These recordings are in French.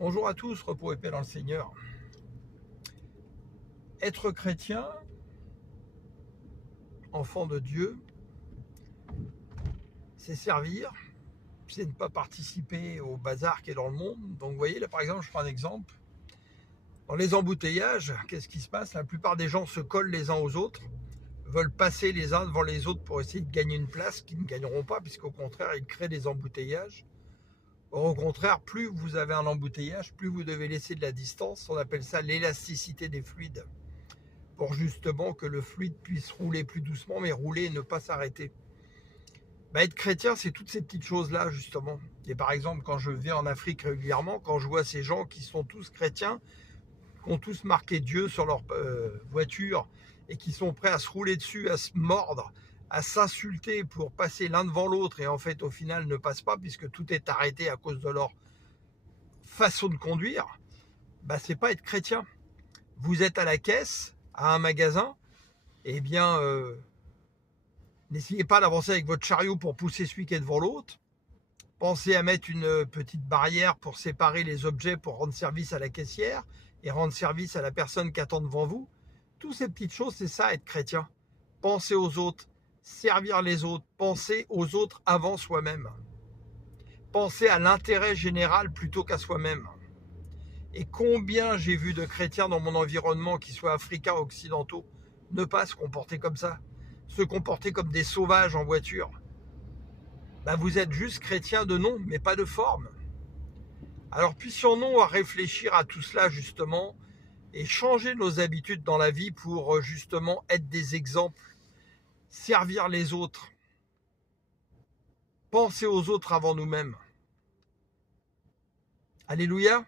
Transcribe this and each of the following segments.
Bonjour à tous, repos et paix dans le Seigneur. Être chrétien, enfant de Dieu, c'est servir, c'est ne pas participer au bazar qui est dans le monde. Donc vous voyez, là par exemple, je prends un exemple. Dans les embouteillages, qu'est-ce qui se passe? La plupart des gens se collent les uns aux autres, veulent passer les uns devant les autres pour essayer de gagner une place qu'ils ne gagneront pas, puisqu'au contraire, ils créent des embouteillages. Or, au contraire, plus vous avez un embouteillage, plus vous devez laisser de la distance. On appelle ça l'élasticité des fluides, pour justement que le fluide puisse rouler plus doucement, mais rouler et ne pas s'arrêter. Être chrétien, c'est toutes ces petites choses-là, justement. Et par exemple, quand je vais en Afrique régulièrement, quand je vois ces gens qui sont tous chrétiens, qui ont tous marqué Dieu sur leur voiture, et qui sont prêts à se rouler dessus, à se mordre, à s'insulter pour passer l'un devant l'autre, et en fait, au final, ne passent pas, puisque tout est arrêté à cause de leur façon de conduire, c'est pas être chrétien. Vous êtes à la caisse, à un magasin, eh bien, n'essayez pas d'avancer avec votre chariot pour pousser celui qui est devant l'autre. Pensez à mettre une petite barrière pour séparer les objets pour rendre service à la caissière et rendre service à la personne qui attend devant vous. Toutes ces petites choses, c'est ça être chrétien. Penser aux autres, servir les autres, penser aux autres avant soi-même. Penser à l'intérêt général plutôt qu'à soi-même. Et combien j'ai vu de chrétiens dans mon environnement, qu'ils soient africains ou occidentaux, ne pas se comporter comme ça, se comporter comme des sauvages en voiture. Vous êtes juste chrétien de nom, mais pas de forme. Alors puissions-nous réfléchir à tout cela justement et changer nos habitudes dans la vie pour justement être des exemples, servir les autres, penser aux autres avant nous-mêmes. Alléluia,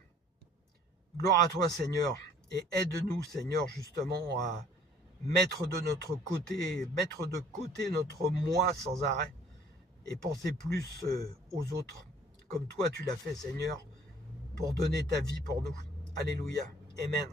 gloire à toi Seigneur, et aide-nous Seigneur justement à mettre de côté notre moi sans arrêt et penser plus aux autres, comme toi tu l'as fait Seigneur, pour donner ta vie pour nous. Alléluia, amen.